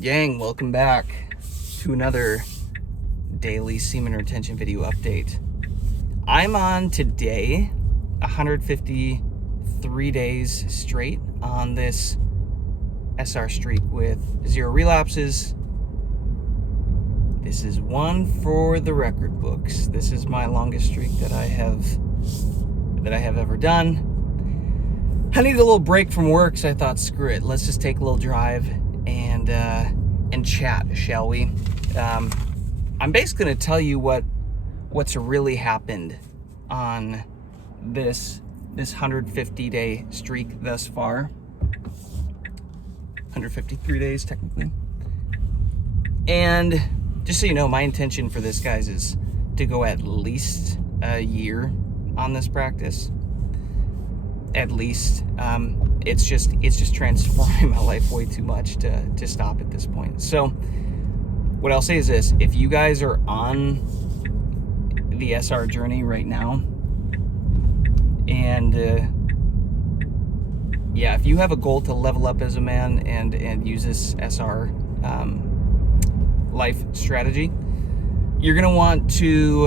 Yang, welcome back to another daily semen retention video update. I'm on today 153 days straight on this SR streak with 0 relapses. This is one for the record books. This is my longest streak that I have ever done. I needed a little break from work, so I thought, screw it, let's just take a little drive and chat, shall we? I'm basically going to tell you what's really happened on this 150-day streak thus far. 153 days, technically. And just so you know, my intention for this, guys, is to go at least a year on this practice. At least. It's just transforming my life way too much to stop at this point. So what I'll say is this: if you guys are on the SR journey right now, and yeah, if you have a goal to level up as a man and use this SR life strategy, you're gonna want to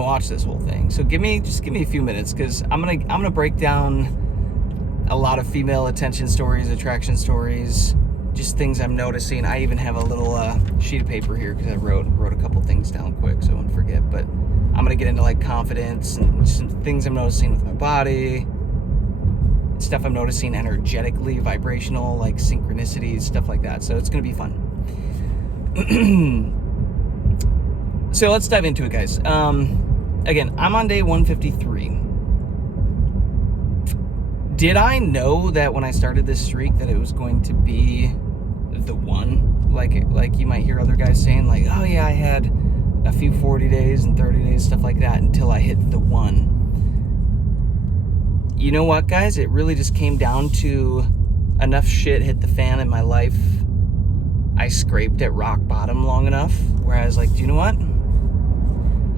watch this whole thing. So give me a few minutes, because I'm gonna break down a lot of female attention stories, attraction stories, just things I'm noticing. I even have a little sheet of paper here because I wrote a couple things down quick so I wouldn't forget. But I'm gonna get into like confidence and some things I'm noticing with my body, stuff I'm noticing energetically, vibrational, like synchronicities, stuff like that. So it's gonna be fun. So let's dive into it, guys. Again, I'm on day 153. Did I know that when I started this streak that it was going to be the one? Like you might hear other guys saying, like, oh yeah, I had a few 40 days and 30 days, stuff like that, until I hit the one. You know what, guys? It really just came down to enough shit hit the fan in my life. I scraped at rock bottom long enough where I was like, do you know what?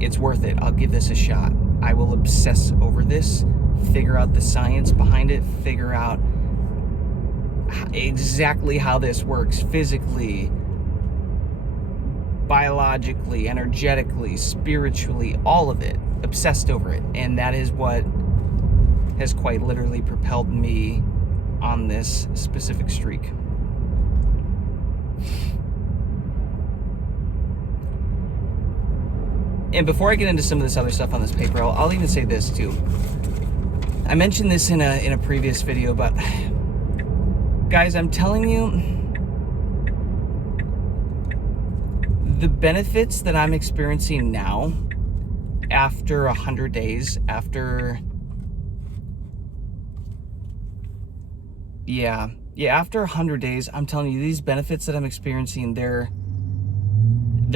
It's worth it. I'll give this a shot. I will obsess over this, figure out the science behind it, figure out exactly how this works physically, biologically, energetically, spiritually, all of it. Obsessed over it. And that is what has quite literally propelled me on this specific streak. And before I get into some of this other stuff on this paper, I'll even say this too. I mentioned this in a previous video, but guys, I'm telling you, the benefits that I'm experiencing now, after 100 days, after 100 days, I'm telling you, these benefits that I'm experiencing, they're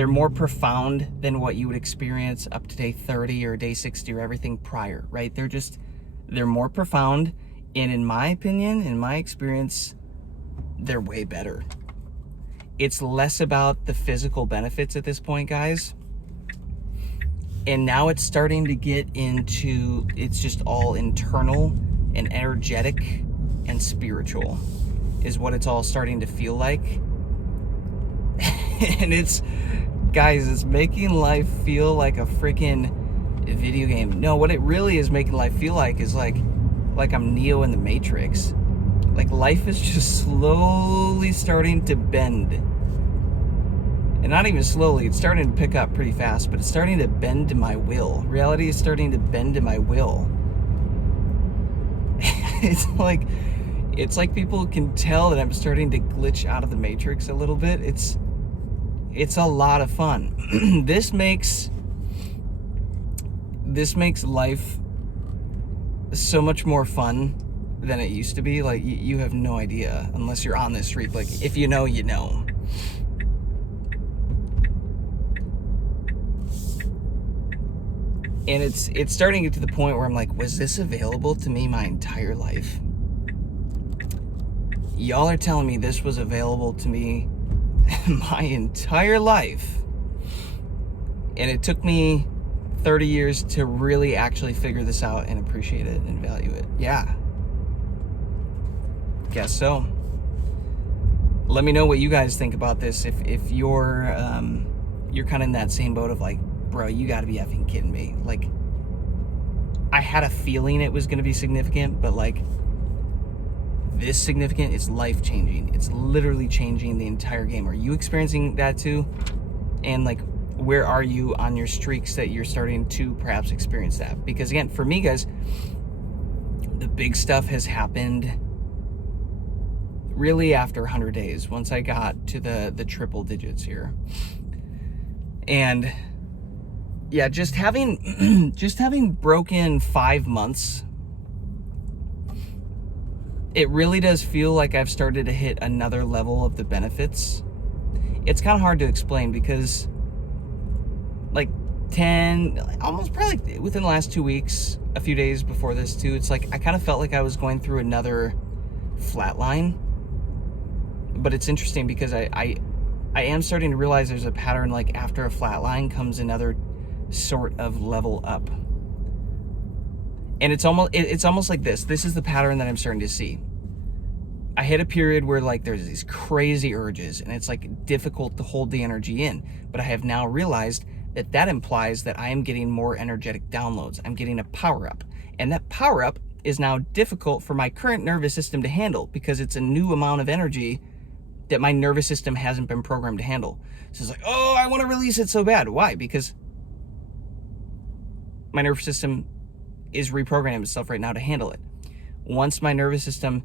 more profound than what you would experience up to day 30 or day 60 or everything prior, right? They're more profound, and in my opinion, in my experience, they're way better. It's less about the physical benefits at this point, guys. And now it's starting to get into, it's just all internal and energetic and spiritual is what it's all starting to feel like. And it's making life feel like a freaking video game. No, what it really is making life feel like is like I'm Neo in the Matrix. Like life is just slowly starting to bend. And not even slowly, it's starting to pick up pretty fast, but it's starting to bend to my will. Reality is starting to bend to my will. It's like people can tell that I'm starting to glitch out of the Matrix a little bit. It's a lot of fun. This makes life so much more fun than it used to be. Like, you have no idea unless you're on this streak. Like, if you know, you know. And it's starting to get to the point where I'm like, was this available to me my entire life? Y'all are telling me this was available to me my entire life, and it took me 30 years to really actually figure this out and appreciate it and value it. Yeah, guess so. Let me know what you guys think about this. If you're kind of in that same boat of like, bro, you got to be effing kidding me. Like, I had a feeling it was going to be significant, but like, this significant is life-changing. It's literally changing the entire game. Are you experiencing that too? And like, where are you on your streaks that you're starting to perhaps experience that? Because again, for me, guys, the big stuff has happened really after 100 days, once I got to the triple digits here. And yeah, just having broken 5 months, it really does feel like I've started to hit another level of the benefits. It's kind of hard to explain because like 10, almost probably within the last 2 weeks, a few days before this too, it's like I kind of felt like I was going through another flatline. But it's interesting because I am starting to realize there's a pattern, like after a flatline comes another sort of level up. And it's almost like this. This is the pattern that I'm starting to see. I hit a period where like there's these crazy urges and it's like difficult to hold the energy in. But I have now realized that that implies that I am getting more energetic downloads. I'm getting a power up. And that power up is now difficult for my current nervous system to handle because it's a new amount of energy that my nervous system hasn't been programmed to handle. So it's like, oh, I want to release it so bad. Why? Because my nervous system is reprogramming itself right now to handle it. Once my nervous system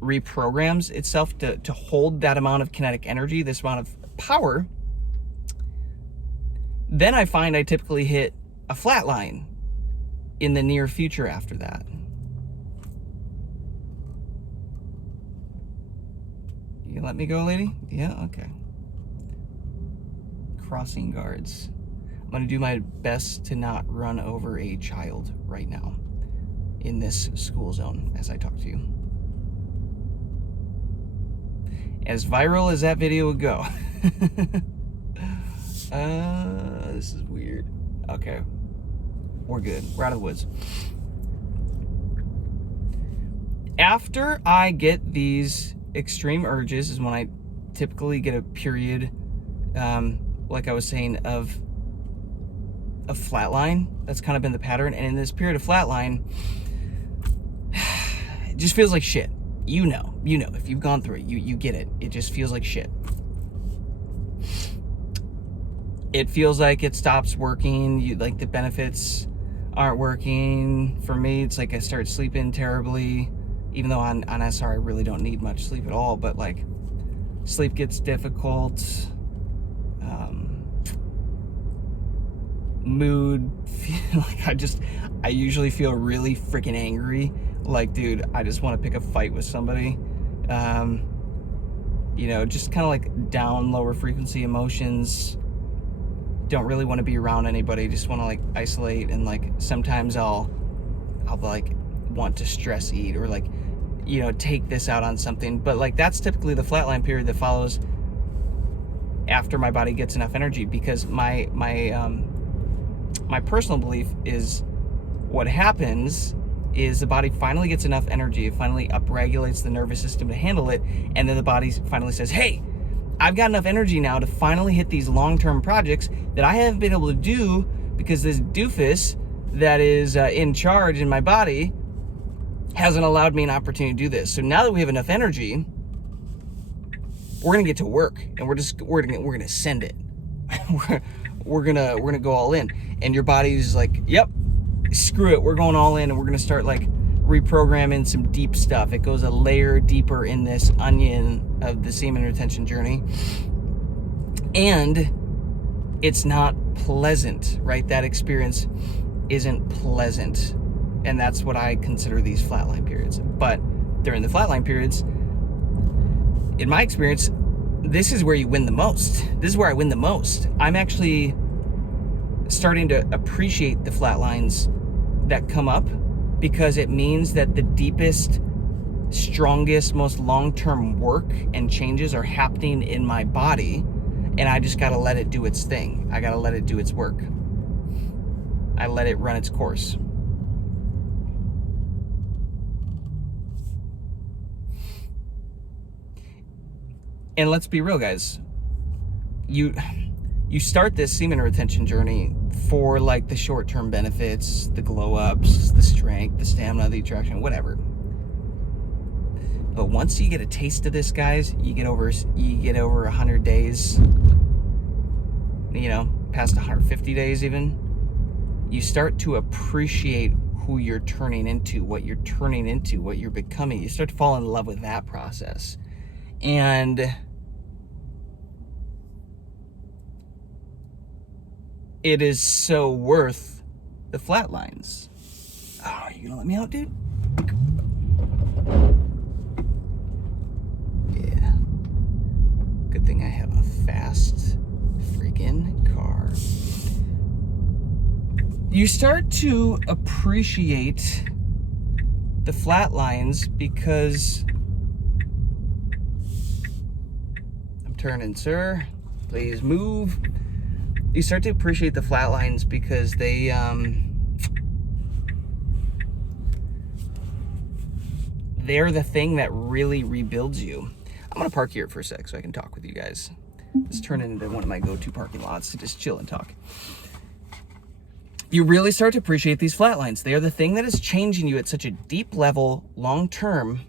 reprograms itself to hold that amount of kinetic energy, this amount of power, then I find I typically hit a flat line in the near future after that. You let me go, lady? Yeah, okay. Crossing guards. I'm gonna do my best to not run over a child right now in this school zone as I talk to you. As viral as that video would go. This is weird. Okay. We're good. We're out of the woods. After I get these extreme urges is when I typically get a period, like I was saying, of a flatline. That's kind of been the pattern. And in this period of flatline, it just feels like shit. You know, if you've gone through it, you get it. It just feels like shit. It feels like it stops working. Like the benefits aren't working. For me, it's like I start sleeping terribly, even though on SR I really don't need much sleep at all, but like sleep gets difficult. Mood, like I usually feel really freaking angry. Like, dude, I just want to pick a fight with somebody. Just kind of like down, lower frequency emotions. Don't really want to be around anybody. Just want to like isolate, and like sometimes I'll like want to stress eat or like, take this out on something. But like that's typically the flatline period that follows after my body gets enough energy, because my personal belief is what happens is the body finally gets enough energy, it finally upregulates the nervous system to handle it, and then the body finally says, hey, I've got enough energy now to finally hit these long-term projects that I haven't been able to do because this doofus that is in charge in my body hasn't allowed me an opportunity to do this. So now that we have enough energy, we're gonna get to work, and we're gonna send it. we're gonna go all in. And your body's like, yep, screw it, we're going all in, and we're gonna start like reprogramming some deep stuff. It goes a layer deeper in this onion of the semen retention journey, and it's not pleasant, right? That experience isn't pleasant, and that's what I consider these flatline periods. But during the flatline periods, in my experience, this is where you win the most. This is where I win the most. I'm actually starting to appreciate the flatlines that come up, because it means that the deepest, strongest, most long-term work and changes are happening in my body, and I just gotta let it do its thing. I gotta let it do its work. I let it run its course. And let's be real, guys. You start this semen retention journey for like the short-term benefits, the glow-ups, the strength, the stamina, the attraction, whatever. But once you get a taste of this, guys, you get over 100 days, you know, past 150 days even, you start to appreciate who you're turning into, what you're becoming. You start to fall in love with that process. And it is so worth the Flatlines. Oh, are you gonna let me out, dude? Yeah. Good thing I have a fast freaking car. You start to appreciate the Flatlines because... I'm turning, sir. Please move. You start to appreciate the Flatlines because they're the thing that really rebuilds you. I'm gonna park here for a sec so I can talk with you guys. Let's turn it into one of my go-to parking lots to just chill and talk. You really start to appreciate these Flatlines. They are the thing that is changing you at such a deep level, long-term,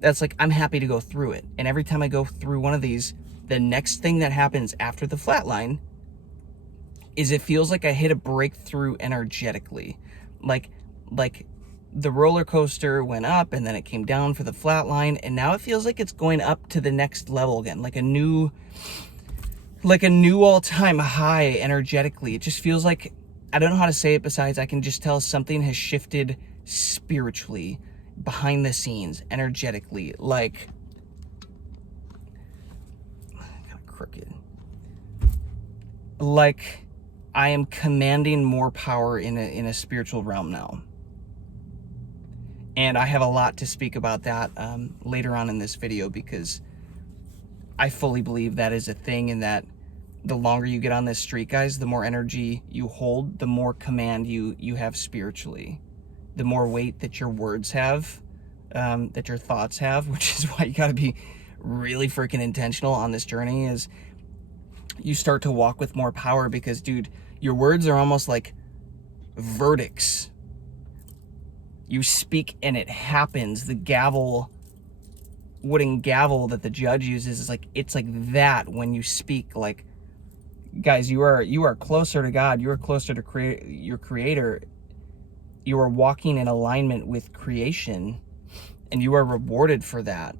that's like, I'm happy to go through it. And every time I go through one of these, the next thing that happens after the flatline is it feels like I hit a breakthrough energetically. Like the roller coaster went up and then it came down for the flatline, and now it feels like it's going up to the next level again, like a new all-time high energetically. It just feels like, I don't know how to say it besides I can just tell something has shifted spiritually, behind the scenes, energetically, like, kind of crooked. Like I am commanding more power in a spiritual realm now. And I have a lot to speak about that later on in this video, because I fully believe that is a thing, and that the longer you get on this street, guys, the more energy you hold, the more command you have spiritually, the more weight that your words have, that your thoughts have, which is why you got to be really freaking intentional on this journey. Is you start to walk with more power, because, dude, your words are almost like verdicts. You speak and it happens. The gavel, wooden gavel that the judge uses, is like, it's like that when you speak. Like, guys, you are closer to God. You are closer to your creator. You are walking in alignment with creation, and you are rewarded for that.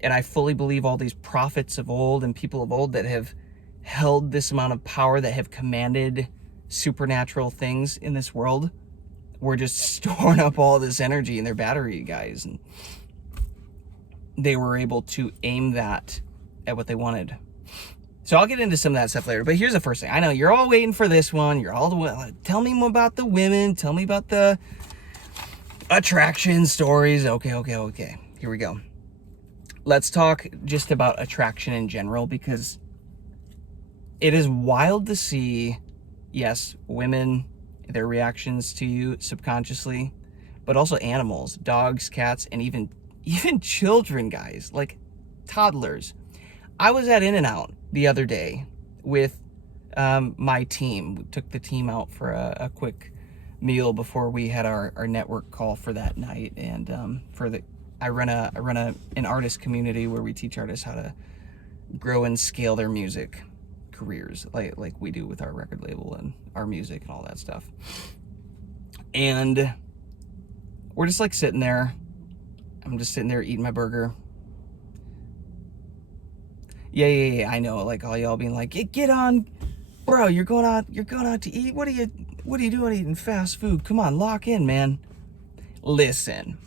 And I fully believe all these prophets of old and people of old that have held this amount of power, that have commanded supernatural things in this world, were just storing up all this energy in their battery, guys. And they were able to aim that at what they wanted. So I'll get into some of that stuff later. But here's the first thing. I know you're all waiting for this one. You're all, tell me more about the women. Tell me about the attraction stories. Okay. Here we go. Let's talk just about attraction in general, because it is wild to see, yes, women, their reactions to you subconsciously, but also animals, dogs, cats, and even children, guys, like toddlers. I was at In-N-Out the other day with my team. We took the team out for a quick meal before we had our network call for that night. And I run an artist community where we teach artists how to grow and scale their music careers, like we do with our record label and our music and all that stuff. And we're just like sitting there. I'm just sitting there eating my burger. Yeah, I know, like all y'all being like, get on, bro, you're going out to eat. What are you doing eating fast food? Come on, lock in, man. Listen.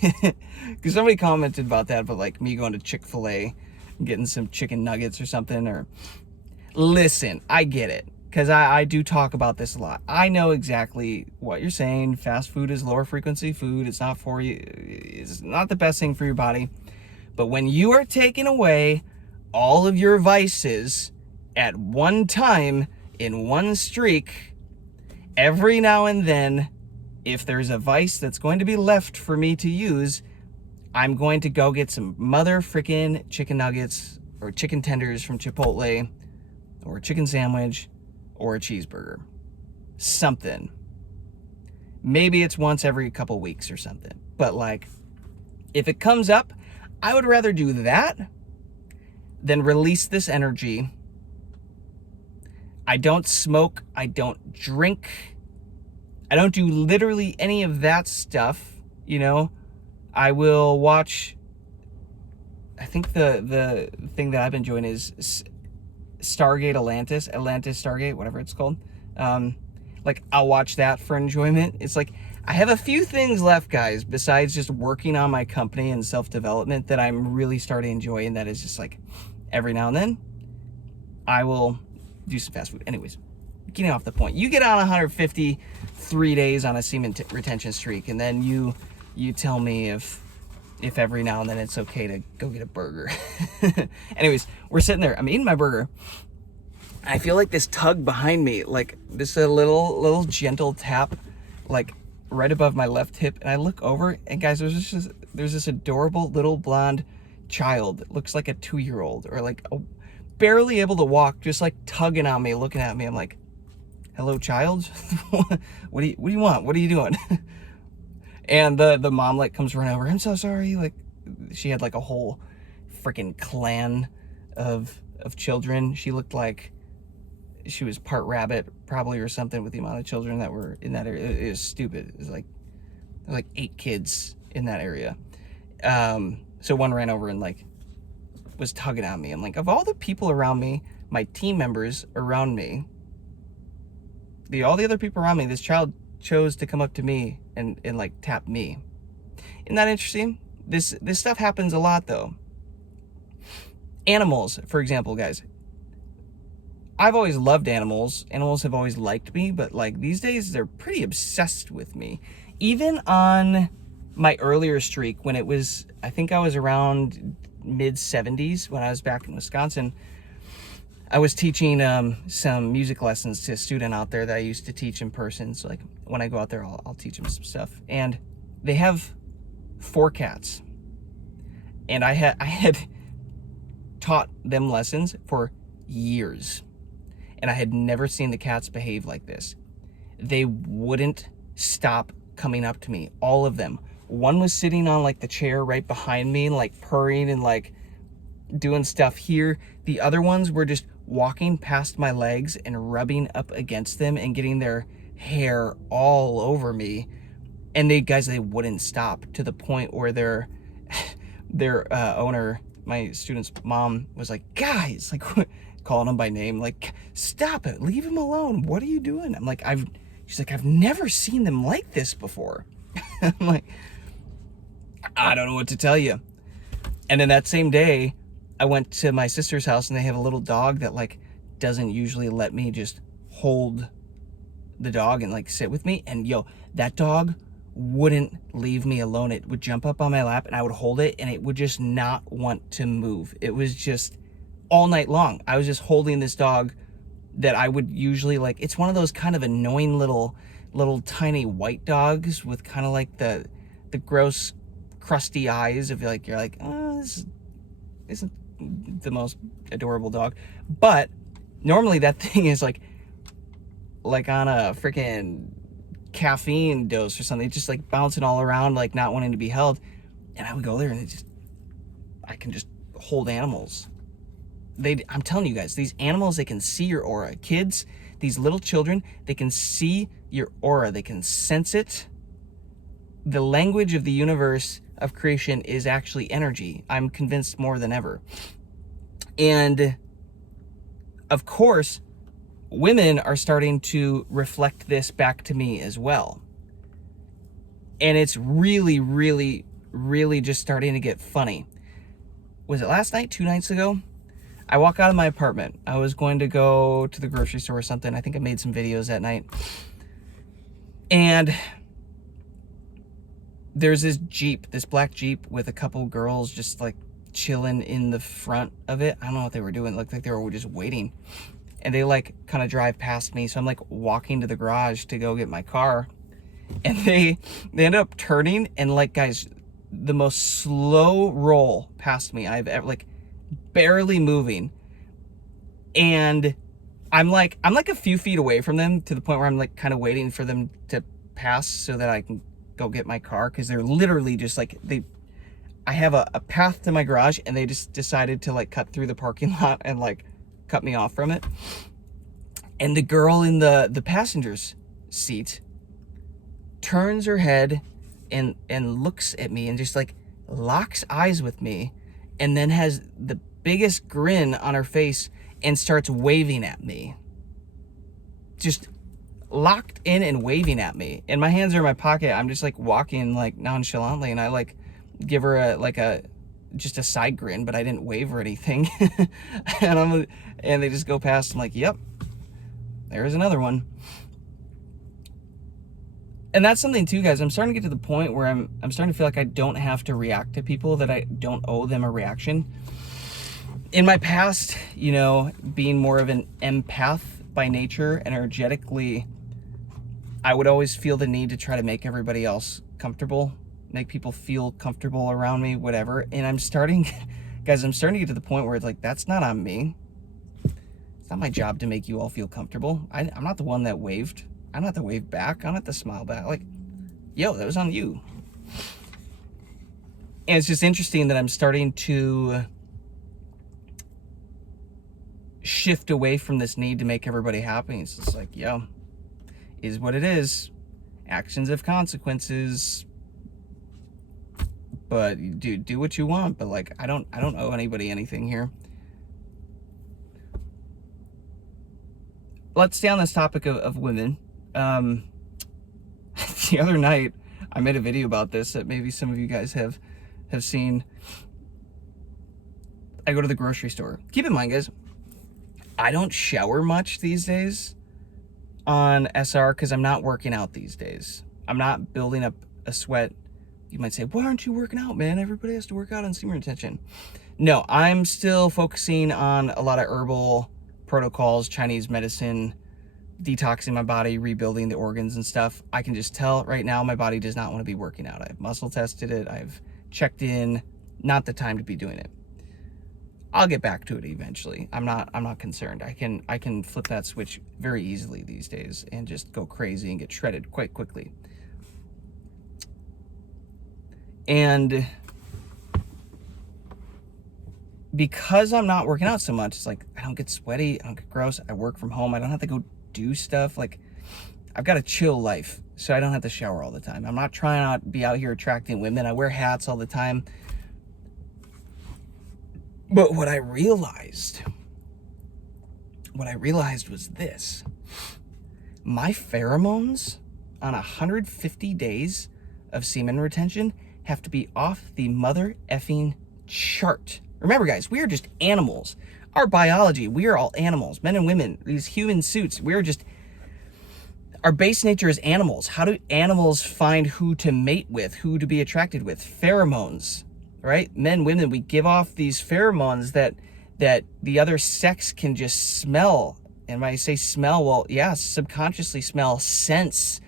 Because somebody commented about that, but like me going to Chick-fil-A and getting some chicken nuggets or something. Or listen, I get it, because I do talk about this a lot. I know exactly what you're saying. Fast food is lower frequency food. It's not for you. It's not the best thing for your body. But when you are taking away all of your vices at one time in one streak, every now and then, if there's a vice that's going to be left for me to use, I'm going to go get some mother freaking chicken nuggets or chicken tenders from Chipotle, or a chicken sandwich, or a cheeseburger. Something. Maybe it's once every couple weeks or something. But like, if it comes up, I would rather do that than release this energy. I don't smoke. I don't drink. I don't do literally any of that stuff, you know. I will watch, I think the thing that I've been enjoying is Stargate Atlantis, Stargate, whatever it's called. Like, I'll watch that for enjoyment. It's like, I have a few things left, guys, besides just working on my company and self-development that I'm really starting to enjoy, and that is just like, every now and then, I will do some fast food. Anyways, getting off the point. You get on 153 days on a semen retention streak, and then you tell me if every now and then it's okay to go get a burger. Anyways, we're sitting there. I'm eating my burger. I feel like this tug behind me, like this a little gentle tap, like right above my left hip. And I look over, and guys, there's this adorable little blonde child that looks like a 2-year-old, or like barely able to walk, just like tugging on me, looking at me. I'm like, hello, child. What do you want? What are you doing? And the mom like comes running over. I'm so sorry. Like, she had like a whole freaking clan of children. She looked like she was part rabbit, probably, or something, with the amount of children that were in that area. It was stupid. It was like 8 kids in that area. So one ran over and like was tugging on me. I'm like, of all the people around me, my team members around me, all the other people around me, this child chose to come up to me and like tap me. Isn't that interesting? This stuff happens a lot, though. Animals, for example, guys. I've always loved animals. Animals have always liked me, but like these days they're pretty obsessed with me. Even on my earlier streak, when it was, I think I was around mid-70s when I was back in Wisconsin, I was teaching some music lessons to a student out there that I used to teach in person. So like when I go out there, I'll teach them some stuff. And they have 4 cats. And I had taught them lessons for years. And I had never seen the cats behave like this. They wouldn't stop coming up to me, all of them. One was sitting on like the chair right behind me, like purring and like doing stuff here. The other ones were just walking past my legs and rubbing up against them and getting their hair all over me. And they wouldn't stop, to the point where their owner, my student's mom, was like, guys, like calling them by name, like, stop it, leave him alone. What are you doing? I'm like, she's like, I've never seen them like this before. I'm like, I don't know what to tell you. And then that same day, I went to my sister's house, and they have a little dog that like doesn't usually let me just hold the dog and like sit with me. And yo, that dog wouldn't leave me alone. It would jump up on my lap, and I would hold it, and it would just not want to move. It was just all night long. I was just holding this dog that I would usually like. It's one of those kind of annoying little tiny white dogs with kind of like the gross crusty eyes of like, you're like, oh, this isn't the most adorable dog. But normally that thing is like on a freaking caffeine dose or something, just like bouncing all around, like not wanting to be held. And I would go there, and I can just hold animals. I'm telling you guys, these animals, they can see your aura. Kids, these little children, they can see your aura. They can sense it. The language of the universe of creation is actually energy. I'm convinced more than ever. And of course, women are starting to reflect this back to me as well. And it's really, really, really just starting to get funny. Was it last night? 2 nights ago? I walk out of my apartment. I was going to go to the grocery store or something. I think I made some videos that night. And there's this Jeep, this black Jeep with a couple girls just like chilling in the front of it. I don't know what they were doing. It looked like they were just waiting. And they like kind of drive past me. So I'm like walking to the garage to go get my car. And they end up turning, and like, guys, the most slow roll past me I've ever, like barely moving. And I'm like a few feet away from them, to the point where I'm like kind of waiting for them to pass so that I can go get my car, because they're literally just like, I have a path to my garage, and they just decided to like cut through the parking lot and like cut me off from it. And the girl in the passenger's seat turns her head and looks at me and just like locks eyes with me, and then has the biggest grin on her face and starts waving at me. Just locked in and waving at me. And my hands are in my pocket. I'm just like walking like nonchalantly, and I like give her just a side grin, but I didn't wave or anything. And they just go past. I'm like, yep, there's another one. And that's something too, guys. I'm starting to get to the point where I'm starting to feel like I don't have to react to people, that I don't owe them a reaction. In my past, you know, being more of an empath by nature, energetically, I would always feel the need to try to make everybody else comfortable, make people feel comfortable around me, whatever. And I'm starting to get to the point where it's like, that's not on me. It's not my job to make you all feel comfortable. I'm not the one that waved. I don't have to wave back. I don't have to smile back. Like, yo, that was on you. And it's just interesting that I'm starting to shift away from this need to make everybody happy. It's just like, yo, is what it is. Actions have consequences. But do what you want. But like, I don't owe anybody anything here. Let's stay on this topic of women. The other night, I made a video about this that maybe some of you guys have seen. I go to the grocery store. Keep in mind, guys, I don't shower much these days on SR because I'm not working out these days. I'm not building up a sweat. You might say, why aren't you working out, man? Everybody has to work out on semen retention. No, I'm still focusing on a lot of herbal protocols, Chinese medicine, detoxing my body, rebuilding the organs and stuff. I can just tell right now my body does not want to be working out. I've muscle tested it. I've checked in. Not the time to be doing it. I'll get back to it eventually. I'm not concerned. I can flip that switch very easily these days and just go crazy and get shredded quite quickly. And because I'm not working out so much, it's like I don't get sweaty, I don't get gross. I work from home. I don't have to go do stuff. Like, I've got a chill life, so I don't have to shower all the time. I'm not trying to be out here attracting women. I wear hats all the time. But what I realized was this. My pheromones on 150 days of semen retention have to be off the mother effing chart. Remember, guys, we are just animals. Our biology, we are all animals, men and women, these human suits. We're just, our base nature is animals. How do animals find who to mate with, who to be attracted with? Pheromones, right? Men, women, we give off these pheromones that the other sex can just smell. And when I say smell, well, yeah, subconsciously smell, sense.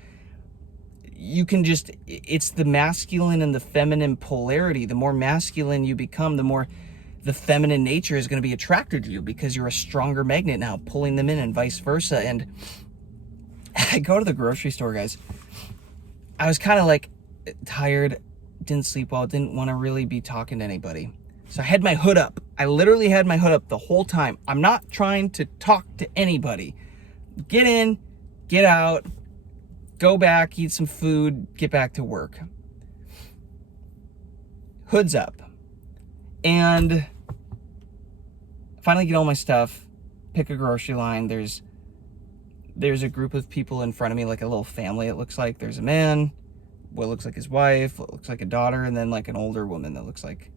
You can just, it's the masculine and the feminine polarity. The more masculine you become, the more the feminine nature is going to be attracted to you, because you're a stronger magnet now, pulling them in, and vice versa. And I go to the grocery store, guys. I was kind of like tired, didn't sleep well, didn't want to really be talking to anybody. So I had my hood up. I literally had my hood up the whole time. I'm not trying to talk to anybody. Get in, get out, go back, eat some food, get back to work. Hood's up. And finally get all my stuff, pick a grocery line. There's a group of people in front of me, like a little family, it looks like. There's a man, what looks like his wife, what looks like a daughter, and then like an older woman that looks like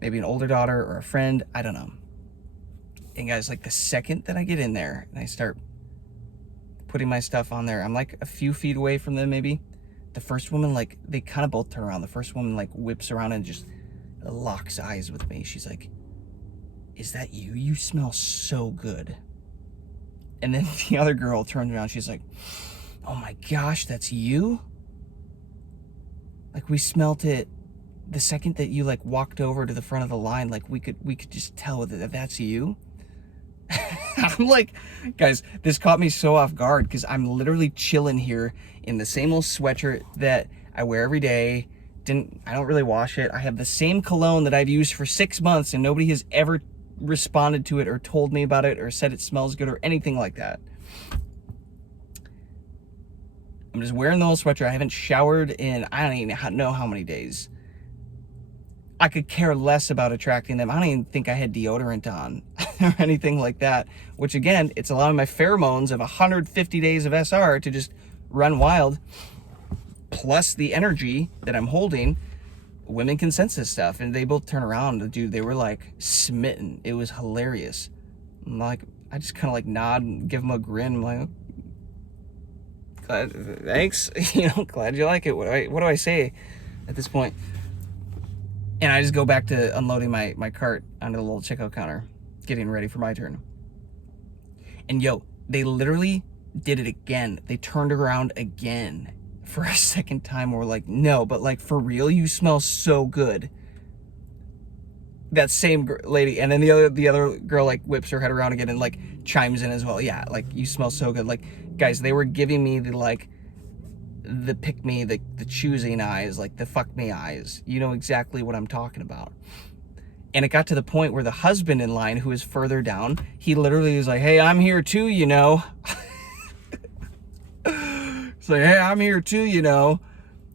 maybe an older daughter or a friend, I don't know. And guys, like the second that I get in there and I start putting my stuff on there, I'm like a few feet away from them maybe. The first woman, like, they kind of both turn around. The first woman like whips around and just locks eyes with me. She's like, is that you? You smell so good. And then the other girl turns around. She's like, oh my gosh, that's you? Like, we smelt it the second that you like walked over to the front of the line, like we could just tell that that's you. I'm like, guys, this caught me so off guard because I'm literally chilling here in the same old sweatshirt that I wear every day. I don't really wash it. I have the same cologne that I've used for 6 months and nobody has ever responded to it or told me about it or said it smells good or anything like that. I'm just wearing the old sweatshirt. I haven't showered in I don't even know how many days. I could care less about attracting them. I don't even think I had deodorant on or anything like that, which again, it's allowing my pheromones of 150 days of SR to just run wild, plus the energy that I'm holding. Women can sense this stuff, and they both turn around. Dude, they were like smitten. It was hilarious. I'm like, I just kind of like nod and give them a grin. I'm like, glad, thanks. You know, glad you like it. What do I say at this point? And I just go back to unloading my cart onto the little checkout counter, getting ready for my turn. And yo, they literally did it again. They turned around again for a second time. We're like, no, but like for real, you smell so good. That same lady, and then the other girl like whips her head around again and like chimes in as well. Yeah, like you smell so good. Like guys, they were giving me the pick me, the choosing eyes, like the fuck me eyes. You know exactly what I'm talking about. And it got to the point where the husband in line, who is further down, he literally was like, hey, I'm here too, you know. It's like, hey, I'm here too, you know.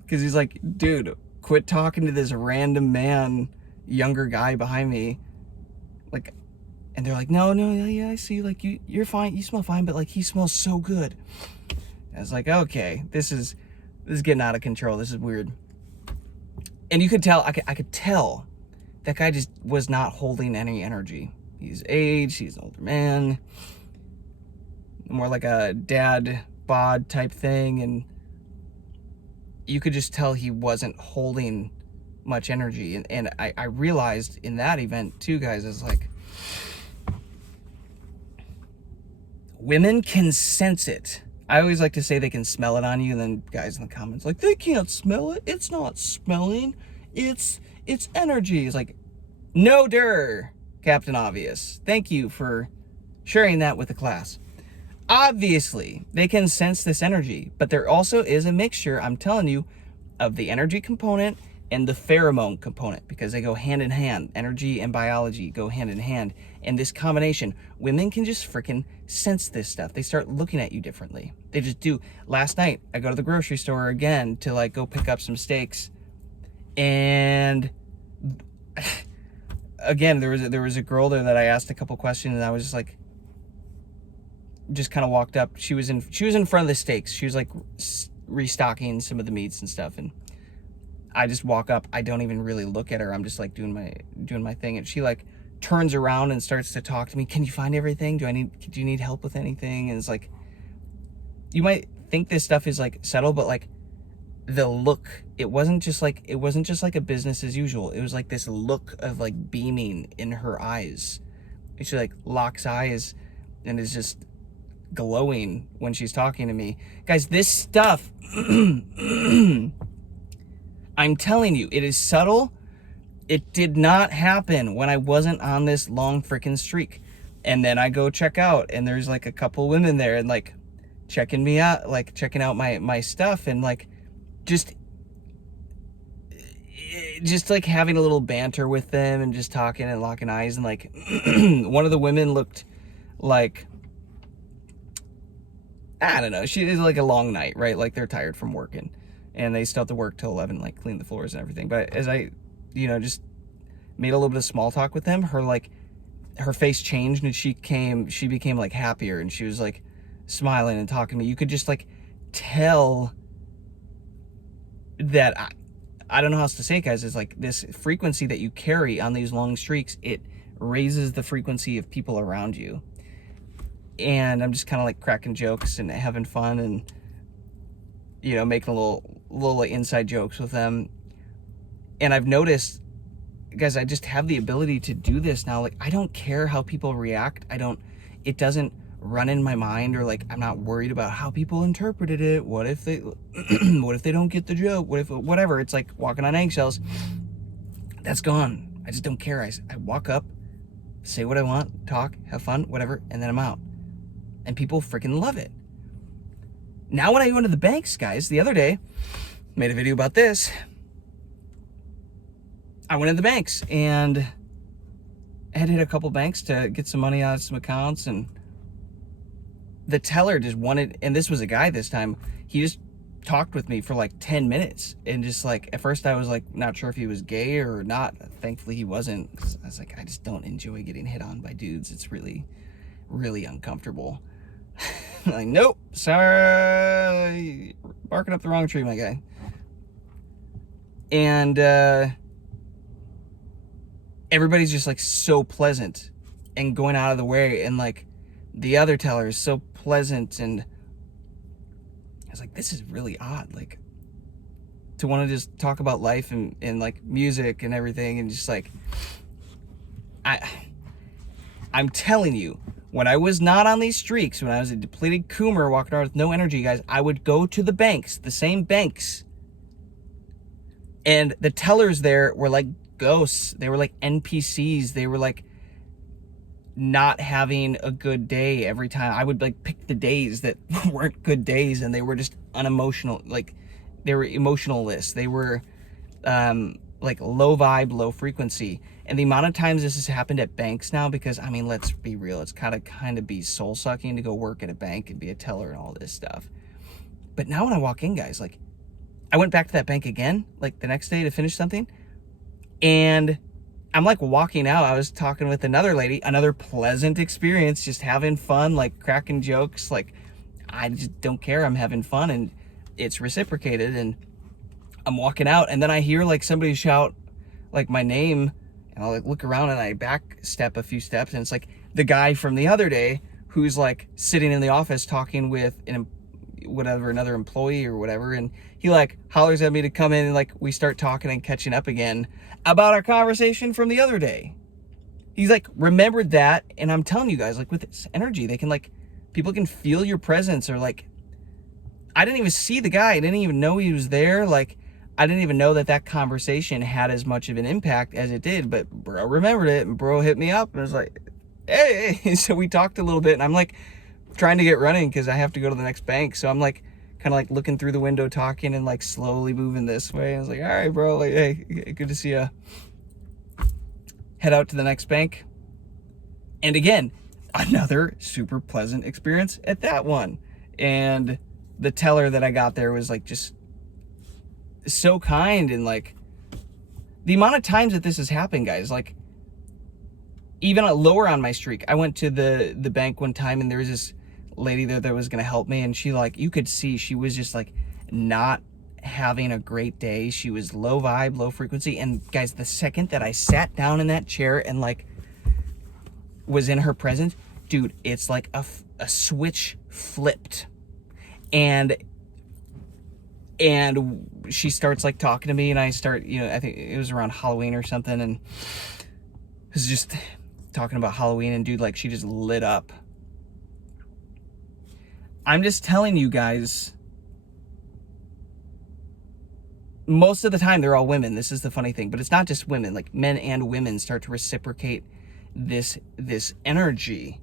Because he's like, dude, quit talking to this random man, younger guy behind me. Like, and they're like, no, yeah, I see, like, you're fine, you smell fine, but like, he smells so good. I was like, okay, this is getting out of control. This is weird. And you could tell, I could tell that guy just was not holding any energy. He's aged, he's an older man, more like a dad bod type thing. And you could just tell he wasn't holding much energy. And I realized in that event too, guys, is like, women can sense it. I always like to say they can smell it on you, and then guys in the comments like, they can't smell it. It's not smelling. It's energy. It's like, no der, Captain Obvious. Thank you for sharing that with the class. Obviously, they can sense this energy, but there also is a mixture, I'm telling you, of the energy component and the pheromone component, because they go hand in hand. Energy and biology go hand in hand. And this combination, women can just freaking sense this stuff. They start looking at you differently. They just do. Last night, I go to the grocery store again to like go pick up some steaks. And again, there was a girl there that I asked a couple questions, and I was just like, just kind of walked up. She was in front of the steaks. She was like restocking some of the meats and stuff, and I just walk up. I don't even really look at her. I'm just like doing my thing, and she like turns around and starts to talk to me. Can you find everything? Do you need help with anything? And it's like, you might think this stuff is like subtle, but like the look, it wasn't just like a business as usual. It was like this look of like beaming in her eyes. She like locks eyes and is just glowing when she's talking to me. Guys, this stuff, I'm telling you, it is subtle. It did not happen when I wasn't on this long freaking streak. And then I go check out, and there's like a couple women there and like checking me out, like checking out my stuff, and like just like having a little banter with them and just talking and locking eyes. And like one of the women looked like, I don't know, she did like a long night, right? Like they're tired from working and they still have to work till 11, like clean the floors and everything. But as I, just made a little bit of small talk with them, her face changed and she became like happier, and she was like smiling and talking to me. You could just like tell that, I don't know how else to say it, guys. It's like this frequency that you carry on these long streaks, it raises the frequency of people around you. And I'm just kind of like cracking jokes and having fun and, making a little like inside jokes with them. And I've noticed, guys, I just have the ability to do this now. Like, I don't care how people react. It doesn't run in my mind, or like, I'm not worried about how people interpreted it. What if they don't get the joke? Whatever. It's like walking on eggshells. That's gone. I just don't care. I walk up, say what I want, talk, have fun, whatever, and then I'm out. And people freaking love it. Now when I go into the banks, guys, the other day, made a video about this. I went into the banks and I had hit a couple banks to get some money out of some accounts, and the teller just wanted, and this was a guy this time, he just talked with me for like 10 minutes. And just like, at first I was like, not sure if he was gay or not. Thankfully he wasn't. I was like, I just don't enjoy getting hit on by dudes. It's really, really uncomfortable. Like, nope, sorry, barking up the wrong tree, my guy. And everybody's just like so pleasant and going out of the way, and like the other teller is so pleasant, and I was like, this is really odd, like, to want to just talk about life and like music and everything, and just like, I'm telling you, when I was not on these streaks, when I was a depleted coomer walking around with no energy, guys, I would go to the banks, the same banks, and the tellers there were like ghosts. They were like NPCs. They were like not having a good day every time. I would like pick the days that weren't good days, and they were just unemotional. Like, they were emotionless. They were like low vibe, low frequency. And the amount of times this has happened at banks now, because I mean, let's be real, it's kind of be soul sucking to go work at a bank and be a teller and all this stuff. But now when I walk in, guys, like, I went back to that bank again, like the next day to finish something, and I'm like walking out. I was talking with another lady, another pleasant experience, just having fun, like cracking jokes. Like, I just don't care. I'm having fun, and it's reciprocated. And I'm walking out, and then I hear like somebody shout like my name, and I'll like look around and I back step a few steps, and it's like the guy from the other day who's like sitting in the office talking with another employee or whatever, and he like hollers at me to come in, and like we start talking and catching up again about our conversation from the other day. He's like remembered that, and I'm telling you guys, like, with this energy, they can like, people can feel your presence, or like, I didn't even see the guy, I didn't even know he was there, like, I didn't even know that conversation had as much of an impact as it did, but bro remembered it, and bro hit me up and was like, hey. So we talked a little bit, and I'm like trying to get running because I have to go to the next bank. So I'm like kind of like looking through the window talking and like slowly moving this way. I was like, all right, bro, like, hey, good to see you. Head out to the next bank. And again, another super pleasant experience at that one. And the teller that I got there was like just so kind, and like the amount of times that this has happened, guys, like even lower on my streak, I went to the bank one time, and there was this lady there that was going to help me, and she, like, you could see she was just like not having a great day. She was low vibe, low frequency. And guys, the second that I sat down in that chair and like was in her presence, dude, it's like a switch flipped, and she starts like talking to me, and I start, I think it was around Halloween or something, and it was just talking about Halloween, and dude, like, she just lit up. I'm just telling you guys, most of the time they're all women. This is the funny thing, but it's not just women. Like, men and women start to reciprocate this energy.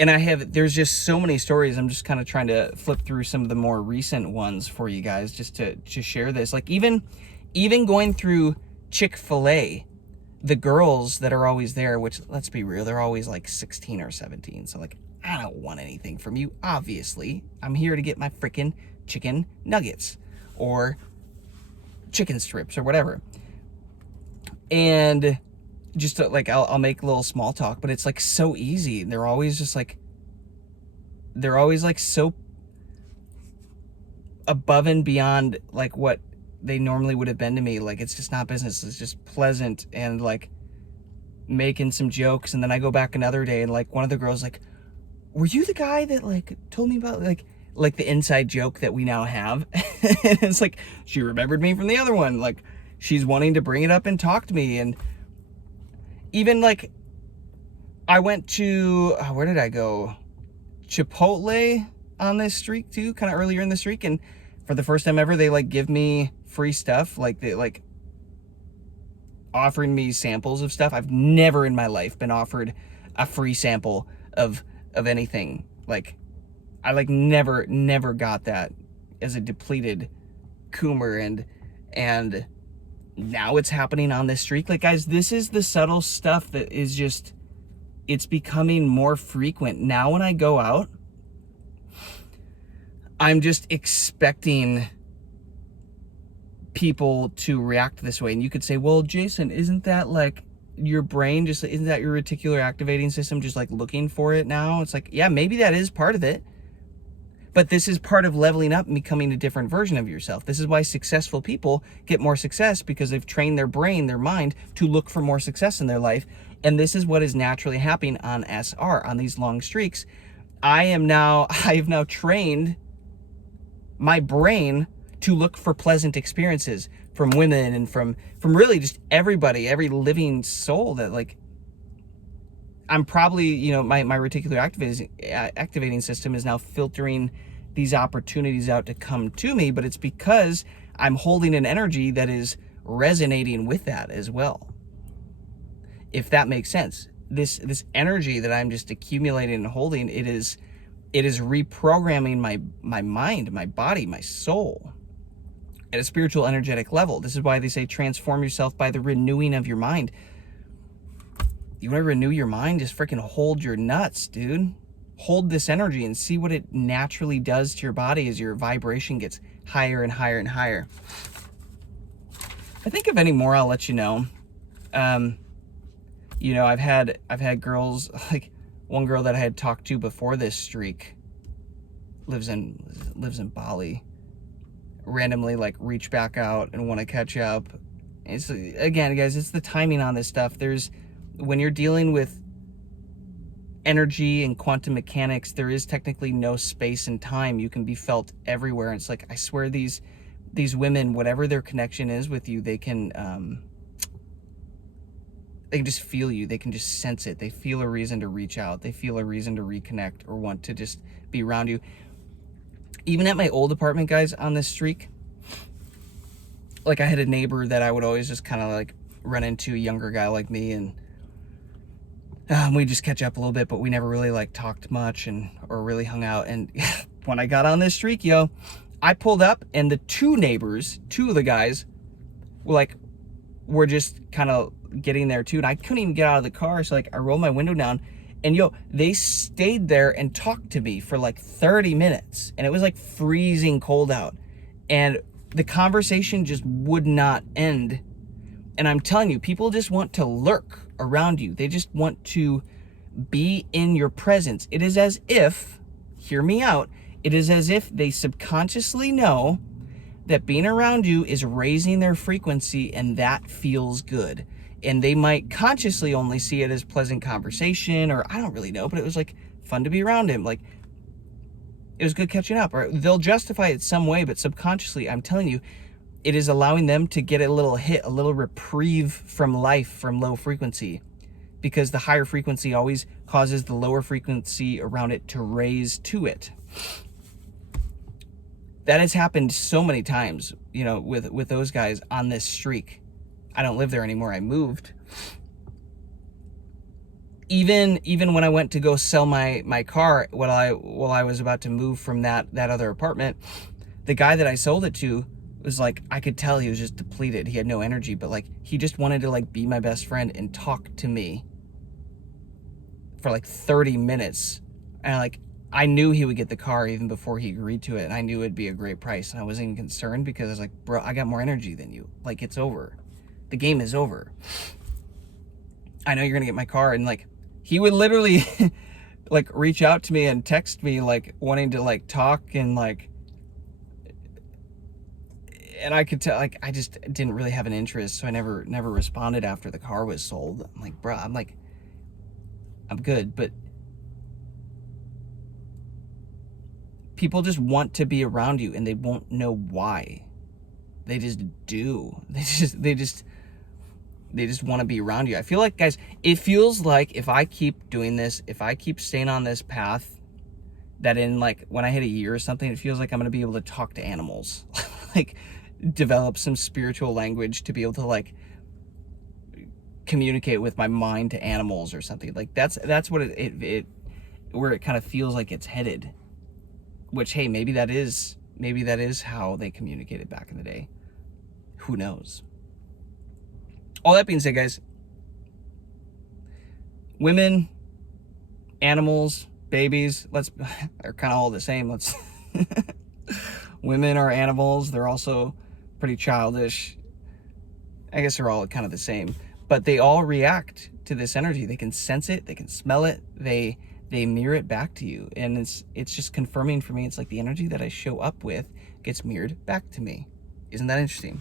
And there's just so many stories. I'm just kind of trying to flip through some of the more recent ones for you guys, just to share this. Like, even going through Chick-fil-A, the girls that are always there, which, let's be real, they're always like 16 or 17. So like, I don't want anything from you, obviously. I'm here to get my freaking chicken nuggets or chicken strips or whatever. And just to, like, I'll make a little small talk, but it's like so easy. They're always like so above and beyond like what they normally would have been to me. Like, it's just not business. It's just pleasant, and like making some jokes. And then I go back another day, and like one of the girls like, were you the guy that like told me about like the inside joke that we now have? And it's like, she remembered me from the other one. Like, she's wanting to bring it up and talk to me. And even like, I went to, where did I go? Chipotle on this streak too, kind of earlier in the streak. And for the first time ever, they like give me free stuff. Like, they like, offering me samples of stuff. I've never in my life been offered a free sample of anything. Like, I like never got that as a depleted Coomer, and now it's happening on this streak. Like, guys, this is the subtle stuff that is just, it's becoming more frequent. Now when I go out, I'm just expecting people to react this way. And you could say, well, Jason, isn't that like your brain just, isn't that your reticular activating system just like looking for it now? It's like, yeah, maybe that is part of it. But this is part of leveling up and becoming a different version of yourself. This is why successful people get more success, because they've trained their brain, their mind, to look for more success in their life. And this is what is naturally happening on SR, on these long streaks. I have now trained my brain to look for pleasant experiences from women and from really just everybody, every living soul that, like, I'm probably, you know, my reticular activating system is now filtering these opportunities out to come to me, but it's because I'm holding an energy that is resonating with that as well. If that makes sense. This energy that I'm just accumulating and holding, it is reprogramming my mind, my body, my soul at a spiritual, energetic level. This is why they say transform yourself by the renewing of your mind. You want to renew your mind? Just freaking hold your nuts, dude. Hold this energy and see what it naturally does to your body as your vibration gets higher and higher and higher. If I think of any more, I'll let you know. You know, I've had girls, like one girl that I had talked to before this streak, lives in Bali, randomly like reach back out and want to catch up. It's, again, guys, it's the timing on this stuff. When you're dealing with energy and quantum mechanics, there is technically no space and time. You can be felt everywhere. And it's like, I swear these women, whatever their connection is with you, they can just feel you. They can just sense it. They feel a reason to reach out. They feel a reason to reconnect or want to just be around you. Even at my old apartment, guys, on this streak, like I had a neighbor that I would always just kind of like run into, a younger guy like me, and we just catch up a little bit, but we never really like talked much or really hung out. And when I got on this streak, I pulled up, and the two of the guys were just kind of getting there too. And I couldn't even get out of the car. So like I rolled my window down, and they stayed there and talked to me for like 30 minutes. And it was like freezing cold out. And the conversation just would not end. And I'm telling you, people just want to lurk around you. They just want to be in your presence. It is as if, hear me out, it is as if they subconsciously know that being around you is raising their frequency, and that feels good. And they might consciously only see it as pleasant conversation, or I don't really know, but it was like fun to be around him. Like, it was good catching up. Or they'll justify it some way, but subconsciously, I'm telling you, it is allowing them to get a little hit, a little reprieve from life, from low frequency, because the higher frequency always causes the lower frequency around it to raise to it. That has happened so many times, with those guys on this streak. I don't live there anymore. I moved. Even when I went to go sell my car while I was about to move from that other apartment, the guy that I sold it to was like, I could tell he was just depleted. He had no energy, but like he just wanted to like be my best friend and talk to me for like 30 minutes. And like I knew he would get the car even before he agreed to it, and I knew it'd be a great price. And I wasn't even concerned, because I was like, bro, I got more energy than you. Like, it's over. The game is over. I know you're gonna get my car. And like he would literally like reach out to me and text me like wanting to like talk, and I could tell like I just didn't really have an interest, so I never responded after the car was sold. I'm like, bro, I'm good. But people just want to be around you, and they won't know why. They just do. They just want to be around you. I feel like, guys, it feels like if I keep doing this, if I keep staying on this path, that in like when I hit a year or something, it feels like I'm going to be able to talk to animals. Like develop some spiritual language to be able to like communicate with my mind to animals or something. Like that's what it where it kind of feels like it's headed. Which, hey, maybe that is how they communicated back in the day. Who knows? All that being said, guys, women, animals, babies, are kind of all the same. Women are animals. They're also pretty childish. I guess they're all kind of the same, but they all react to this energy. They can sense it, they can smell it, they mirror it back to you. And it's just confirming for me. It's like the energy that I show up with gets mirrored back to me. Isn't that interesting?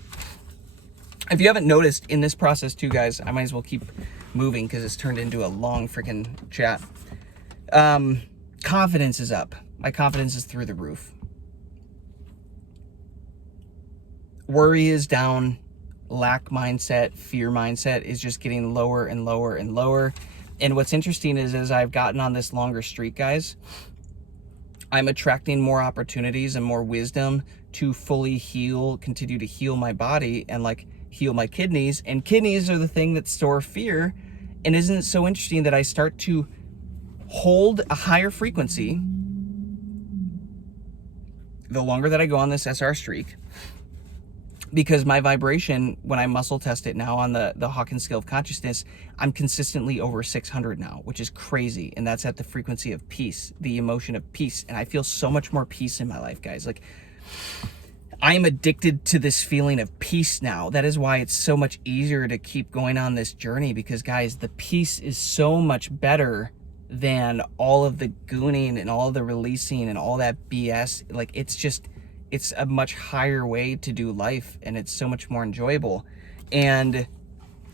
If you haven't noticed in this process too, guys, I might as well keep moving because it's turned into a long freaking chat. Confidence is up. My confidence is through the roof. Worry is down. Lack mindset, fear mindset is just getting lower and lower and lower. And what's interesting is, as I've gotten on this longer streak, guys, I'm attracting more opportunities and more wisdom to fully heal, continue to heal my body and like heal my kidneys. And kidneys are the thing that store fear. And isn't it so interesting that I start to hold a higher frequency the longer that I go on this SR streak? Because my vibration, when I muscle test it now on the Hawkins scale of consciousness, I'm consistently over 600 now, which is crazy. And that's at the frequency of peace, the emotion of peace. And I feel so much more peace in my life, guys. Like, I am addicted to this feeling of peace now. That is why it's so much easier to keep going on this journey, because, guys, the peace is so much better than all of the gooning and all of the releasing and all that BS. Like, it's a much higher way to do life, and it's so much more enjoyable. And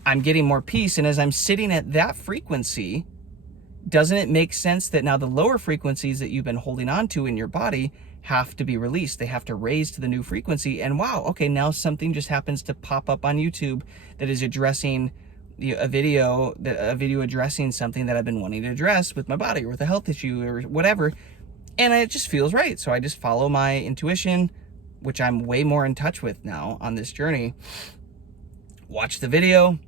I'm getting more peace. And as I'm sitting at that frequency, doesn't it make sense that now the lower frequencies that you've been holding on to in your body have to be released? They have to raise to the new frequency. And wow, okay, now something just happens to pop up on YouTube that is addressing a video addressing something that I've been wanting to address with my body or with a health issue or whatever. And it just feels right. So I just follow my intuition, which I'm way more in touch with now on this journey. Watch the video.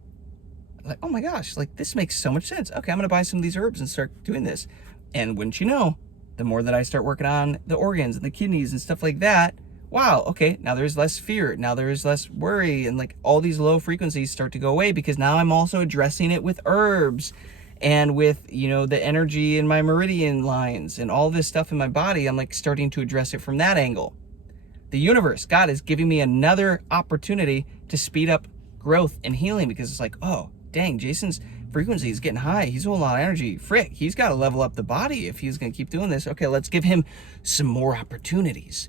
Like, oh my gosh, like this makes so much sense. Okay, I'm going to buy some of these herbs and start doing this. And wouldn't you know, the more that I start working on the organs and the kidneys and stuff like that, wow, okay, now there's less fear. Now there's less worry. And like all these low frequencies start to go away because now I'm also addressing it with herbs. And with, you know, the energy in my meridian lines and all this stuff in my body, I'm like starting to address it from that angle. The universe, God, is giving me another opportunity to speed up growth and healing, because it's like, oh, dang, Jason's frequency is getting high. He's a whole lot of energy. Frick, he's got to level up the body if he's going to keep doing this. Okay, let's give him some more opportunities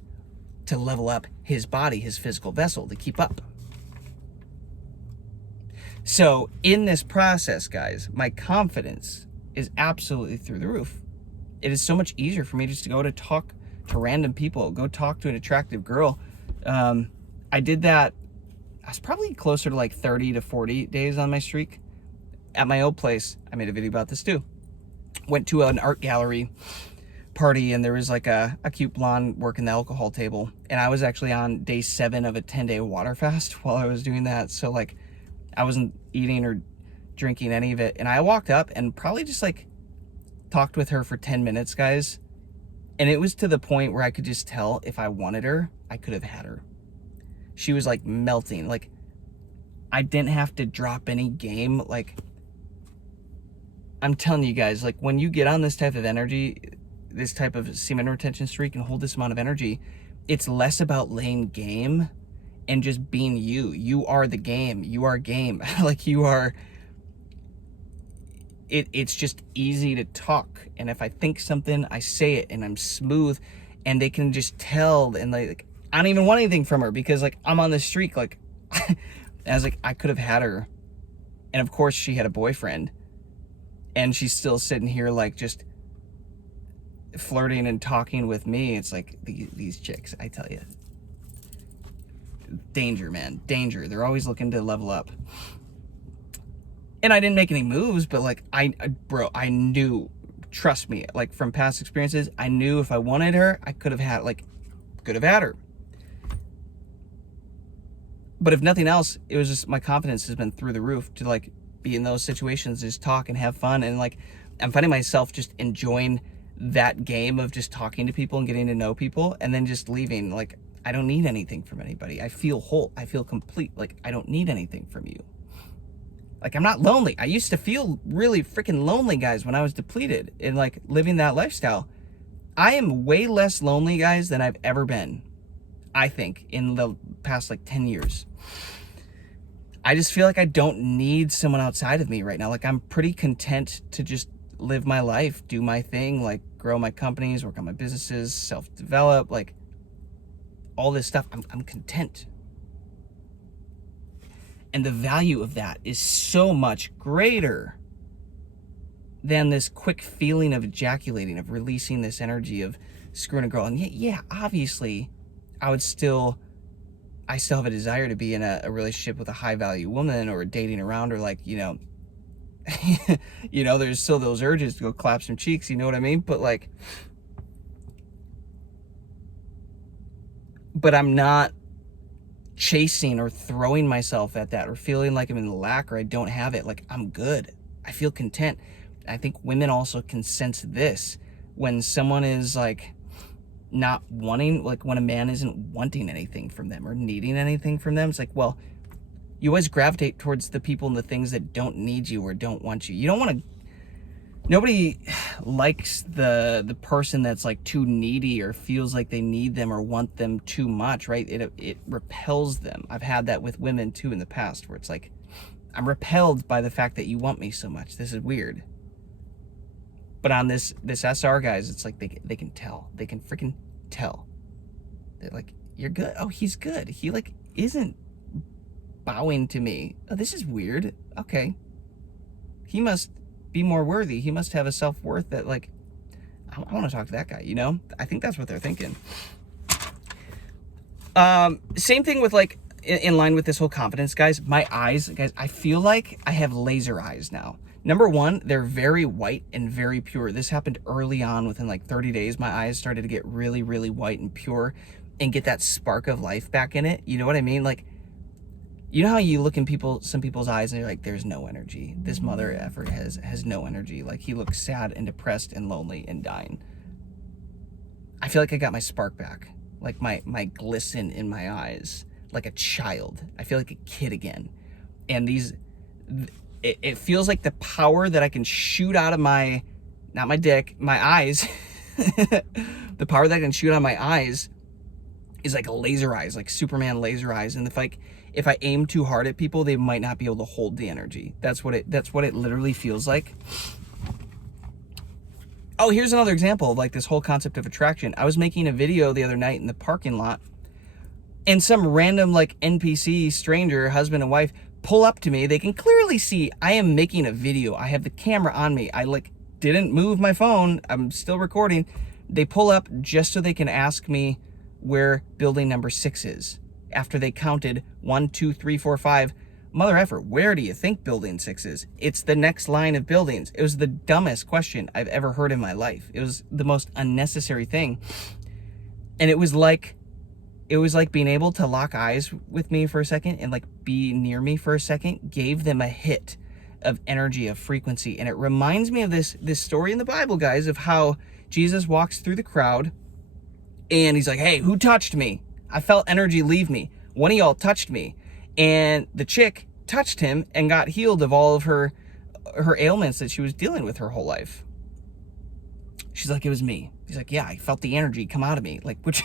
to level up his body, his physical vessel, to keep up. So in this process, guys, my confidence is absolutely through the roof. It is so much easier for me just to go to talk to random people, go talk to an attractive girl. I did that. I was probably closer to like 30 to 40 days on my streak. At my old place, I made a video about this too. Went to an art gallery party, and there was like a cute blonde working the alcohol table. And I was actually on day 7 of a 10-day water fast while I was doing that. So like, I wasn't eating or drinking any of it. And I walked up and probably just like talked with her for 10 minutes, guys. And it was to the point where I could just tell if I wanted her, I could have had her. She was like melting. Like, I didn't have to drop any game. Like, I'm telling you guys, like when you get on this type of energy, this type of semen retention streak and hold this amount of energy, it's less about laying game and just being you. You are the game. You are game. Like you are, it's just easy to talk. And if I think something, I say it, and I'm smooth, and they can just tell. And like, I don't even want anything from her because like I'm on the streak. Like, I was like, I could have had her. And of course she had a boyfriend, and she's still sitting here like just flirting and talking with me. It's like these chicks, I tell you. Danger, man, danger. They're always looking to level up. And I didn't make any moves, but like bro, I knew, trust me, like from past experiences, I knew if I wanted her, I could have had her. But if nothing else, it was just my confidence has been through the roof to like be in those situations, just talk and have fun. And like, I'm finding myself just enjoying that game of just talking to people and getting to know people and then just leaving. Like, I don't need anything from anybody. I feel whole. I feel complete. Like, I don't need anything from you. Like, I'm not lonely. I used to feel really freaking lonely, guys, when I was depleted and like living that lifestyle. I am way less lonely, guys, than I've ever been, I think, in the past like 10 years. I just feel like I don't need someone outside of me right now. Like, I'm pretty content to just live my life, do my thing, like grow my companies, work on my businesses, self-develop, like all this stuff. I'm content. And the value of that is so much greater than this quick feeling of ejaculating, of releasing this energy of screwing a girl. And yeah, obviously, I still have a desire to be in a relationship with a high value woman or dating around, or like, you know, there's still those urges to go clap some cheeks, you know what I mean? But like, but I'm not chasing or throwing myself at that or feeling like I'm in lack or I don't have it. Like, I'm good. I feel content. I think women also can sense this when someone is like not wanting, like when a man isn't wanting anything from them or needing anything from them. It's like, well, you always gravitate towards the people and the things that don't need you or don't want you. You don't want to, nobody likes the person that's like too needy or feels like they need them or want them too much, right? It repels them. I've had that with women too in the past, where it's like, I'm repelled by the fact that you want me so much. This is weird. But on this SR, guys, it's like they can tell. They can freaking tell. They're like, you're good. Oh, he's good. He like isn't bowing to me. Oh, this is weird. Okay. He must be more worthy. He must have a self-worth that like, I want to talk to that guy, you know? I think that's what they're thinking. Same thing with like, in line with this whole confidence, guys, my eyes, guys, I feel like I have laser eyes now. Number one, they're very white and very pure. This happened early on. Within like 30 days, my eyes started to get really, really white and pure and get that spark of life back in it. You know what I mean? Like, you know how you look in some people's eyes and you're like, there's no energy. This mother effer has no energy. Like, he looks sad and depressed and lonely and dying. I feel like I got my spark back. Like my glisten in my eyes, like a child. I feel like a kid again. And it feels like the power that I can shoot out of my, not my dick, my eyes. The power that I can shoot out of my eyes is like laser eyes, like Superman laser eyes. And if I aim too hard at people, they might not be able to hold the energy. That's what it literally feels like. Oh, here's another example of like this whole concept of attraction. I was making a video the other night in the parking lot, and some random like NPC stranger, husband and wife, pull up to me. They can clearly see I am making a video. I have the camera on me. I like didn't move my phone. I'm still recording. They pull up just so they can ask me where building number 6 is. After they counted 1, 2, 3, 4, 5. Mother effer, where do you think building 6 is? It's the next line of buildings. It was the dumbest question I've ever heard in my life. It was the most unnecessary thing. And it was like being able to lock eyes with me for a second and like be near me for a second gave them a hit of energy, of frequency. And it reminds me of this story in the Bible, guys, of how Jesus walks through the crowd and he's like, hey, who touched me? I felt energy leave me. One of y'all touched me. And the chick touched him and got healed of all of her ailments that she was dealing with her whole life. She's like, it was me. He's like, yeah, I felt the energy come out of me. Like, which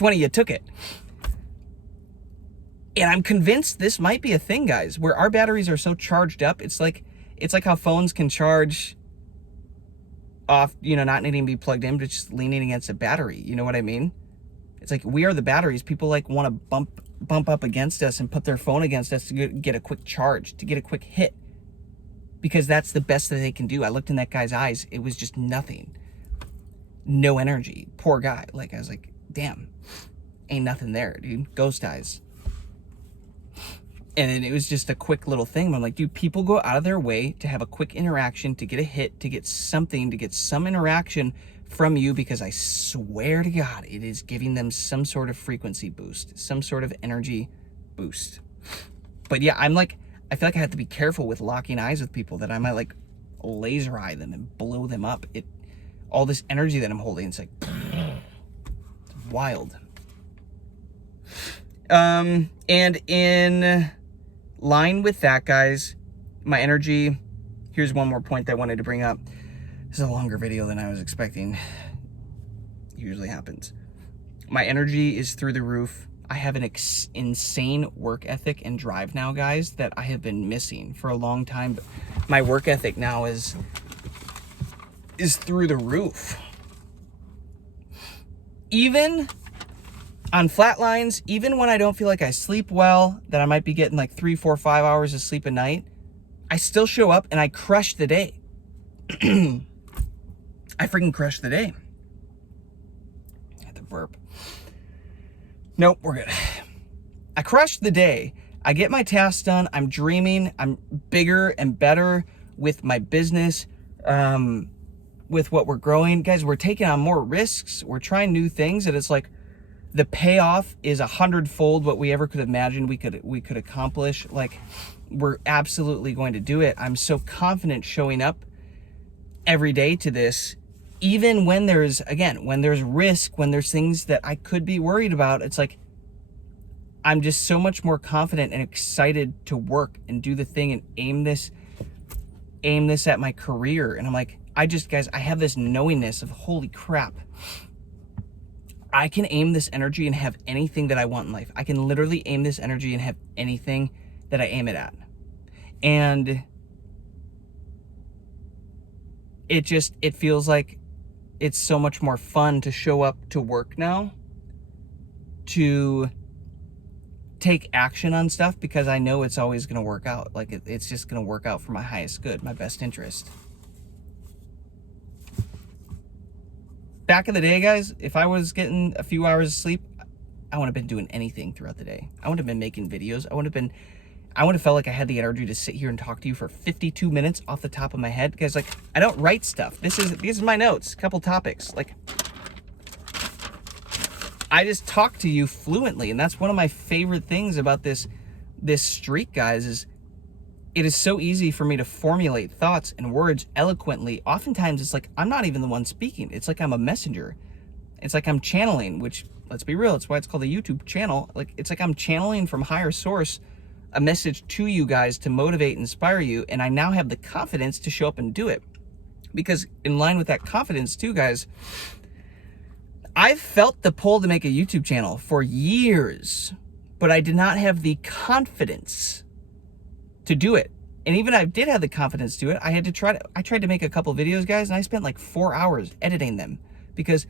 one of you took it? And I'm convinced this might be a thing, guys, where our batteries are so charged up. It's like how phones can charge off, you know, not needing to be plugged in, but just leaning against a battery. You know what I mean? It's like we are the batteries. People like want to bump up against us and put their phone against us to get a quick charge, to get a quick hit, because that's the best that they can do. I looked in that guy's eyes. It was just nothing. No energy. Poor guy. Like, I was like, damn, ain't nothing there, dude. Ghost eyes. And then it was just a quick little thing. But I'm like, dude, people go out of their way to have a quick interaction, to get a hit, to get something, to get some interaction from you, because I swear to God, it is giving them some sort of frequency boost, some sort of energy boost. But yeah, I'm like, I feel like I have to be careful with locking eyes with people, that I might like laser eye them and blow them up. All this energy that I'm holding, it's like, it's wild. And in line with that, guys, my energy, here's one more point that I wanted to bring up. This is a longer video than I was expecting. Usually happens. My energy is through the roof. I have an insane work ethic and drive now, guys, that I have been missing for a long time. But my work ethic now is through the roof. Even on Flatlines, even when I don't feel like I sleep well, that I might be getting like 3, 4, 5 hours of sleep a night, I still show up and I crush the day. I freaking crush the day. I had to burp. Nope, we're good. I crush the day. I get my tasks done. I'm dreaming. I'm bigger and better with my business, with what we're growing. Guys, we're taking on more risks. We're trying new things, and it's like the payoff is 100-fold what we ever could imagine we could accomplish. Like, we're absolutely going to do it. I'm so confident showing up every day to this, even when there's risk, when there's things that I could be worried about. It's like, I'm just so much more confident and excited to work and do the thing and aim this at my career. And I'm like, guys, I have this knowingness of, holy crap, I can aim this energy and have anything that I want in life. I can literally aim this energy and have anything that I aim it at. And it feels like it's so much more fun to show up to work now, to take action on stuff, because I know it's always going to work out. Like, it's just going to work out for my highest good, my best interest. Back in the day, guys, if I was getting a few hours of sleep, I wouldn't have been doing anything throughout the day. I wouldn't have been making videos. I would have felt like I had the energy to sit here and talk to you for 52 minutes off the top of my head. Guys, like, I don't write stuff. These are my notes, a couple topics. Like, I just talk to you fluently, and that's one of my favorite things about this streak, guys, is it is so easy for me to formulate thoughts and words eloquently. Oftentimes, it's like I'm not even the one speaking. It's like I'm a messenger. It's like I'm channeling, which, let's be real, it's why it's called a YouTube channel. Like, it's like I'm channeling from higher source a message to you guys to motivate, inspire you, and I now have the confidence to show up and do it. Because in line with that confidence too, guys, I've felt the pull to make a YouTube channel for years, but I did not have the confidence to do it. And even I did have the confidence to do it, I tried to make a couple videos, guys, and I spent like 4 hours editing them because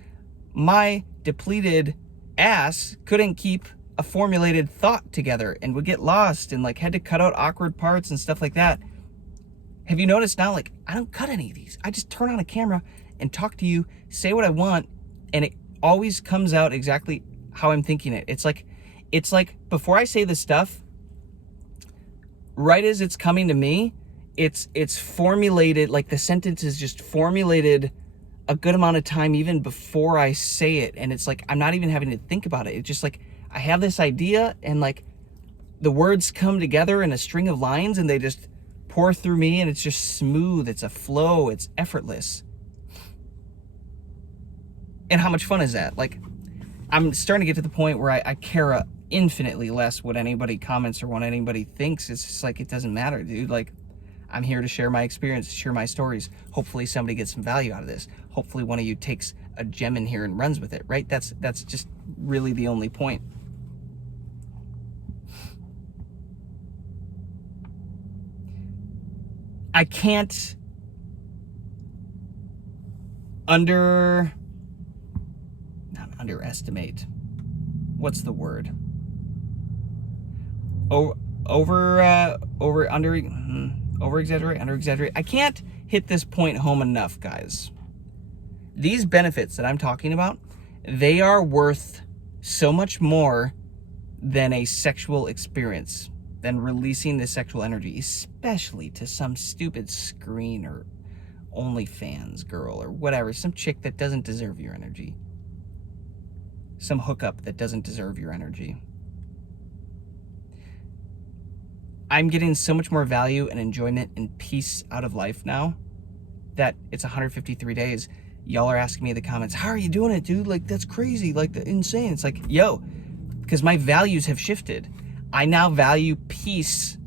my depleted ass couldn't keep a formulated thought together and would get lost and like had to cut out awkward parts and stuff like that. Have you noticed now, like, I don't cut any of these. I just turn on a camera and talk to you, say what I want, and it always comes out exactly how I'm thinking it. It's like before I say the stuff, right as it's coming to me, it's formulated, like the sentence is just formulated a good amount of time even before I say it. And it's like I'm not even having to think about it. It's just like I have this idea and like the words come together in a string of lines and they just pour through me, and it's just smooth. It's a flow. It's effortless. And how much fun is that? Like, I'm starting to get to the point where I care infinitely less what anybody comments or what anybody thinks. It's just like, it doesn't matter, dude. Like, I'm here to share my experience, share my stories. Hopefully somebody gets some value out of this. Hopefully one of you takes a gem in here and runs with it, right? That's just really the only point. I can't underestimate. What's the word? Over-exaggerate. I can't hit this point home enough, guys. These benefits that I'm talking about, they are worth so much more than a sexual experience, than releasing the sexual energy, especially to some stupid screen or OnlyFans girl or whatever, some chick that doesn't deserve your energy. Some hookup that doesn't deserve your energy. I'm getting so much more value and enjoyment and peace out of life now that it's 153 days. Y'all are asking me in the comments, how are you doing it, dude? Like, that's crazy, like, insane. It's like, yo, because my values have shifted. I now value peace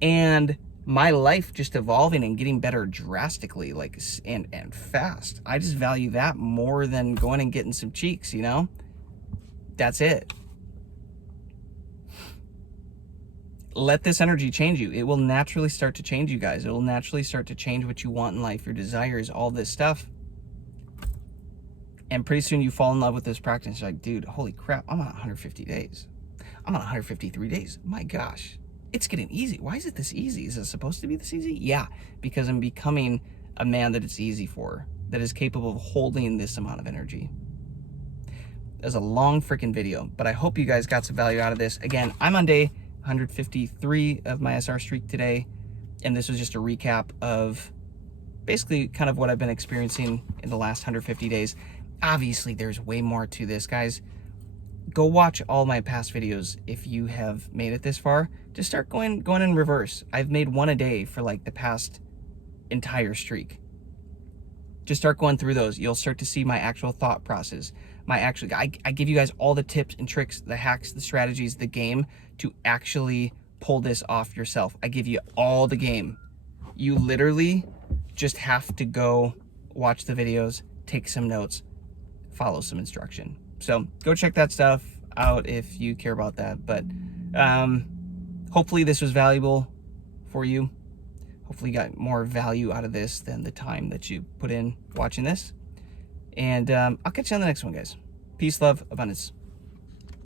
and my life just evolving and getting better drastically, like, and fast. I just value that more than going and getting some cheeks, you know? That's it. Let this energy change you. It will naturally start to change you guys. It will naturally start to change what you want in life, your desires, all this stuff. And pretty soon you fall in love with this practice. You're like, dude, holy crap, I'm on 150 days. I'm on 153 days. My gosh, it's getting easy. Why is it this easy? Is it supposed to be this easy? Yeah, because I'm becoming a man that it's easy for, that is capable of holding this amount of energy. That was a long freaking video, but I hope you guys got some value out of this. Again, I'm on day 153 of my SR streak today, and this was just a recap of basically kind of what I've been experiencing in the last 150 days. Obviously, there's way more to this, guys. Go watch all my past videos if you have made it this far. Just start going in reverse. I've made one a day for like the past entire streak. Just start going through those. You'll start to see my actual thought process. I give you guys all the tips and tricks, the hacks, the strategies, the game to actually pull this off yourself. I give you all the game. You literally just have to go watch the videos, take some notes, follow some instruction. So go check that stuff out if you care about that. But hopefully this was valuable for you. Hopefully you got more value out of this than the time that you put in watching this. And I'll catch you on the next one, guys. Peace, love, abundance.